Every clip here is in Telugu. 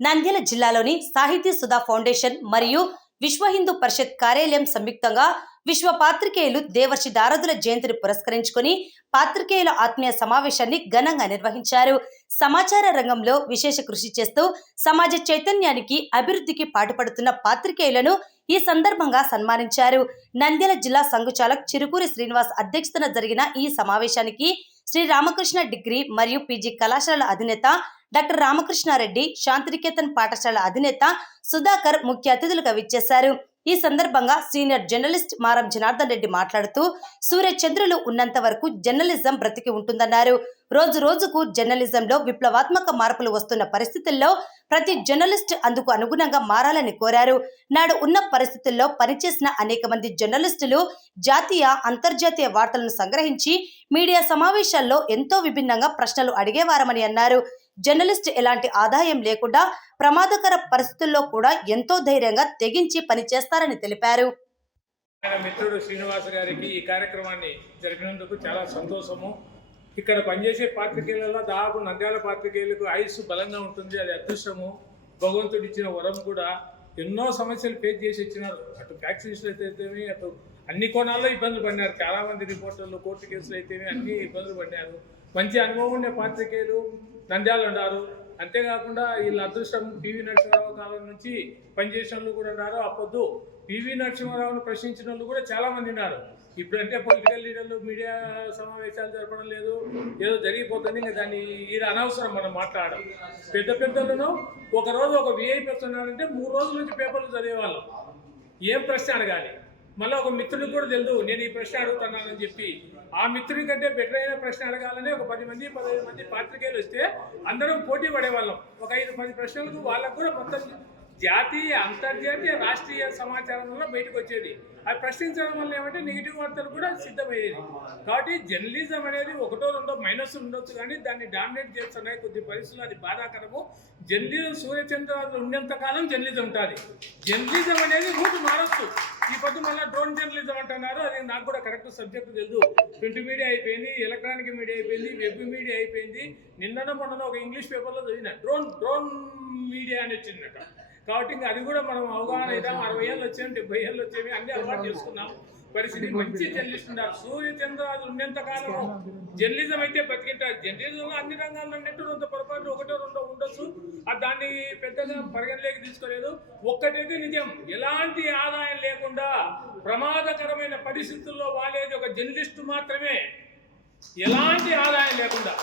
నంద్యాల జిల్లాలోని సాహితీ సుధా ఫౌండేషన్ మరియు విశ్వ హిందూ పరిషత్ కార్యాలయం సంయుక్తంగా విశ్వ పాత్రికేయులు దేవర్షి దారదుల జయంతిని పురస్కరించుకొని పాత్రికేయుల ఆత్మీయ సమావేశాన్ని ఘనంగా నిర్వహించారు. సమాచార రంగంలో విశేష కృషి చేస్తూ సమాజ చైతన్యానికి అభివృద్ధికి పాటుపడుతున్న పాత్రికేయులను ఈ సందర్భంగా సన్మానించారు. నంద్యాల జిల్లా సంఘచాలక్ చిరుకూరి శ్రీనివాస్ అధ్యక్షతన జరిగిన ఈ సమావేశానికి శ్రీ రామకృష్ణ డిగ్రీ మరియు పీజీ కళాశాల అధినేత డాక్టర్ రామకృష్ణారెడ్డి శాంతినికేతన్ పాఠశాల అధినేత సుధాకర్ ముఖ్య అతిథులుగా విచ్చేశారు. ఈ సందర్భంగా సీనియర్ జర్నలిస్ట్ మారం జనార్దన్ రెడ్డి మాట్లాడుతూ సూర్య చంద్రులు ఉన్నంత వరకు జర్నలిజం బ్రతికి ఉంటుందన్నారు. రోజు రోజుకు జర్నలిజంలో విప్లవాత్మక మార్పులు వస్తున్న పరిస్థితుల్లో ప్రతి జర్నలిస్ట్ అందుకు అనుగుణంగా మారాలని కోరారు. నాడు ఉన్న పరిస్థితుల్లో పనిచేసిన అనేక మంది జర్నలిస్టులు జాతీయ అంతర్జాతీయ వార్తలను సంగ్రహించి మీడియా సమావేశాల్లో ఎంతో విభిన్నంగా ప్రశ్నలు అడిగేవారమని అన్నారు. జర్నలిస్ట్ ఎలాంటి ఆదాయం లేకుండా ప్రమాదకర పరిస్థితుల్లో కూడా ఎంతో ధైర్యంగా తెగించి పనిచేస్తారని తెలిపారు. మిత్రుడు శ్రీనివాస గారికి ఈ కార్యక్రమాన్ని జరిపినందుకు చాలా సంతోషము. ఇక్కడ పనిచేసే పాత్రికేయులలో దాదాపు నంద్యాల పాత్రికేయులకు ఆయుస్సు బలంగా ఉంటుంది అది అదృష్టము. భగవంతుడు ఇచ్చిన వరం కూడా ఎన్నో సమస్యలు ఫేస్ చేసి ఇచ్చినారు. అటు ట్యాక్సీస్లు అయితేమి అటు అన్ని కోణాల్లో ఇబ్బందులు పడినారు. చాలామంది రిపోర్టర్లు కోర్టు కేసులు అయితేమి అన్ని ఇబ్బందులు పడినారు. మంచి అనుభవం ఉండే పాత్రికేయులు నంద్యాలు ఉన్నారు అంతేకాకుండా వీళ్ళ అదృష్టం పివి నరసింహారావు కాలం నుంచి పనిచేసిన వాళ్ళు కూడా ఉన్నారు. అప్పొద్దు పివి నరసింహారావును ప్రశ్నించిన వాళ్ళు కూడా చాలా మంది ఉన్నారు. ఇప్పుడంటే పొలిటికల్ లీడర్లు మీడియా సమావేశాలు జరపడం లేదు. ఏదో జరిగిపోతుంది. ఇంకా దాన్ని ఇది అనవసరం మనం మాట్లాడడం. పెద్ద పెద్దలను ఒకరోజు ఒక విఐపి వస్తున్నారంటే మూడు రోజుల నుంచి పేపర్లు చదివేవాళ్ళం. ఏం ప్రశ్న అడగాలి? మళ్ళీ ఒక మిత్రుడికి కూడా తెలియదు నేను ఈ ప్రశ్న అడుగుతున్నానని చెప్పి. ఆ మిత్రుడి కంటే బెటర్ అయిన ప్రశ్న అడగాలని ఒక పది మంది పదిహేను మంది పాత్రికేయులు వస్తే అందరం పోటీ పడేవాళ్ళం. ఒక ఐదు పది ప్రశ్నలకు వాళ్ళకు కూడా మొత్తం జాతీయ అంతర్జాతీయ రాష్ట్రీయ సమాచారం వల్ల బయటకు వచ్చేది. అది ప్రశ్నించడం వల్ల ఏమంటే నెగిటివ్ వార్తలు కూడా సిద్ధమయ్యేది. కాబట్టి జర్నలిజం అనేది ఒకటో రెండో మైనస్ ఉండొచ్చు కానీ దాన్ని డామినేట్ చేస్తున్నాయి కొద్ది పరిస్థితులు అది బాధాకరము. జర్నలిజం సూర్యచంద్రాలు ఉండేంత కాలం జర్నలిజం ఉంటుంది. జర్నలిజం అనేది రూట్ మారచ్చు ఈ పొద్దు మళ్ళీ డ్రోన్ జర్నలిజం అంటున్నారు అది నాకు కూడా కరెక్ట్ సబ్జెక్ట్ తెలుసు. ప్రింట్ మీడియా అయిపోయింది ఎలక్ట్రానిక్ మీడియా అయిపోయింది వెబ్ మీడియా అయిపోయింది. నిన్న మొన్న ఒక ఇంగ్లీష్ పేపర్లో చదివిన. డ్రోన్ డ్రోన్ మీడియా అని వచ్చిందట కాబట్టి ఇంకా అది కూడా మనం అవగాహన అవుతాం అరవై ఏళ్ళు వచ్చాము డెబ్బై ఏళ్ళు వచ్చేవి అన్ని అలవాటు చేసుకున్నాం. పరిస్థితి మంచి జర్నలిస్ట్ ఉన్నారు సూర్య చంద్రాలు ఉండేంత కాలం జర్నలిజం అయితే బతికింటారు జర్నలిజంలో అన్ని రంగాల్లో నెట్టు పొరపాటు ఒకటో రెండో ఉండొచ్చు. అది దాన్ని పెద్దగా పరిగణలోకి తీసుకోలేదు. ఒక్కటైతే నిజం. ఎలాంటి ఆదాయం లేకుండా ప్రమాదకరమైన పరిస్థితుల్లో వాడేది ఒక జర్నలిస్ట్ మాత్రమే. ఎలాంటి ఆదాయం లేకుండా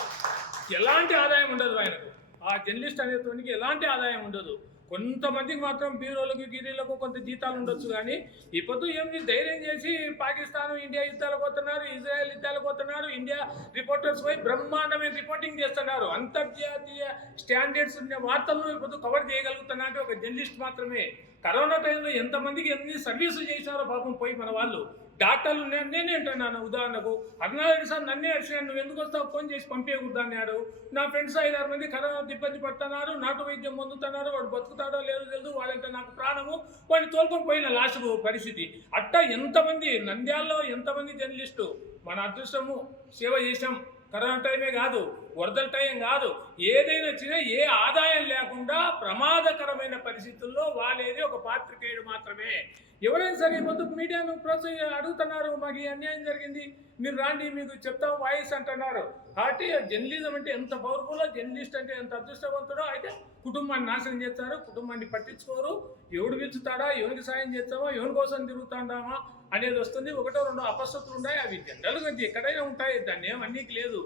ఎలాంటి ఆదాయం ఉండదు ఆయనకు. ఆ జర్నలిస్ట్ అనేటువంటికి ఎలాంటి ఆదాయం ఉండదు. కొంతమందికి మాత్రం బీరోలకు గిరీలకు కొంత జీతాలు ఉండొచ్చు కానీ ఈ పొద్దు ఏమి ధైర్యం చేసి పాకిస్తాన్ ఇండియా యుద్ధాలకు పోతున్నారు ఇజ్రాయెల్ యుద్ధాలకు పోతున్నారు ఇండియా రిపోర్టర్స్ పోయి బ్రహ్మాండమైన రిపోర్టింగ్ చేస్తున్నారు. అంతర్జాతీయ స్టాండర్డ్స్ ఉన్న వార్తలను ఇప్పుడు కవర్ చేయగలుగుతున్నారు ఒక జర్నలిస్ట్ మాత్రమే. కరోనా టైంలో ఎంతమందికి ఎన్ని సర్వీసులు చేశారో పాపం పోయి మన వాళ్ళు. డాక్టర్లు నేను నేనే అంటున్నాను. ఉదాహరణకు అరుణారెడ్డి సార్ నన్నే అడిచాను నువ్వు ఎందుకు వస్తావు? ఫోన్ చేసి పంపించకూడదు అన్నాడు నా ఫ్రెండ్స్ ఐదారు మంది కరోనా ఇబ్బంది పడుతున్నారు. నాటు వైద్యం పొందుతున్నారు. వాడు బతుకుతాడో లేదో తెలియదు వాళ్ళంటే నాకు ప్రాణము. వాడిని తోలుకొని పోయిన లాస్ట్ పరిస్థితి. అట్టా ఎంతమంది నంద్యాలలో ఎంతమంది జర్నలిస్టు మన అదృష్టము సేవ చేశాం. కరోనా టైమే కాదు వరదల టైం కాదు. ఏదైనా చిన్న ఏ ఆదాయం లేకుండా ప్రమాదకరమైన పరిస్థితుల్లో వాళ్ళేది ఒక పాత్రికేయుడు మాత్రమే. ఎవరైనా సరే మొత్తం మీడియాను ప్రోత్సహి అడుగుతున్నారు మాకు ఈ అన్యాయం జరిగింది మీరు రాండి మీకు చెప్తాం వాయిస్ అంటున్నారు. కాబట్టి జర్నలిజం అంటే ఎంత పవర్ఫుల్ జర్నలిస్ట్ అంటే ఎంత అదృష్టవంతుడో అయితే కుటుంబాన్ని నాశనం చేస్తారు కుటుంబాన్ని పట్టించుకోరు. ఎవడు పిలుచుతాడా ఎవరికి సాయం చేస్తామా ఎవరి కోసం తిరుగుతాడామా అనేది వస్తుంది. ఒకటో రెండో అపస్వతులు ఉన్నాయి అవి జనరల్గా ఎక్కడైనా ఉంటాయి దాన్ని ఏం లేదు.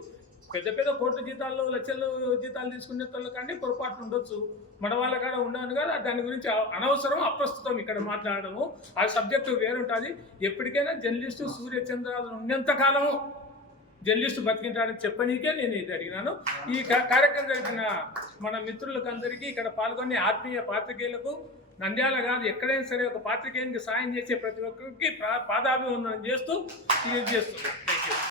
పెద్ద పెద్ద కోట్ల జీతాల్లో లక్షలు జీతాలు తీసుకునే వాళ్ళు కానీ పొరపాట్లు ఉండొచ్చు. మన వాళ్ళ కాడ ఉండను కదా దాని గురించి అనవసరం అప్రస్తుతం ఇక్కడ మాట్లాడము ఆ సబ్జెక్టు వేరుంటుంది. ఎప్పటికైనా జర్నలిస్టు సూర్యచంద్రాలు ఉన్నంత కాలము జర్నలిస్టు బతికింటాడని చెప్పనీకే నేను ఇది అడిగినాను. ఈ కార్యక్రమం జరిపిన మన మిత్రులకందరికీ ఇక్కడ పాల్గొనే ఆత్మీయ పాత్రికేయులకు నంద్యాల కాదు ఎక్కడైనా సరే ఒక పాత్రికేయునికి సాయం చేసే ప్రతి ఒక్కరికి పాదాభివందనం చేస్తూ ఇది చేస్తున్నాను థ్యాంక్ యూ